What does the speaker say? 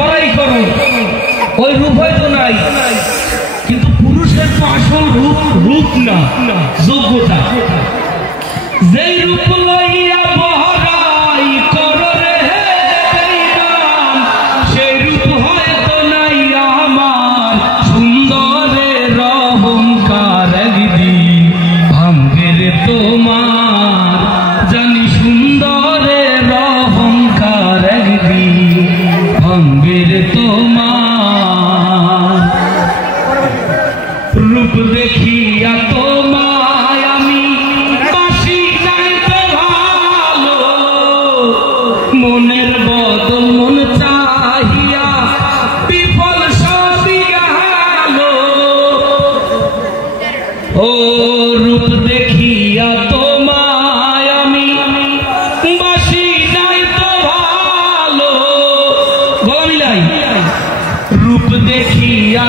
বড়াই করো, ওই রূপ হয়তো নাই, কিন্তু পুরুষের তো আসল রূপ না, যোগ্যতা। যেই রূপ লইয়া বহরাই করো রে বেঈমান, সেই রূপ হয়তো নাই আমার। সুন্দরের অহংকার একদিন ভাঙবে রে তোমার, জানি সুন্দরের অহংকার একদিন ভাঙবে রে তোমার। রূপ দেখিয়া তোমায় আমি বাসি যাইতে ভালো, মনের বদল মন চাহিয়া বিফল সবই গেল। ও রূপ দেখিয়া তোমায় আমি বাসি যাইতে ভালো, গলা মিলাই। রূপ দেখিয়া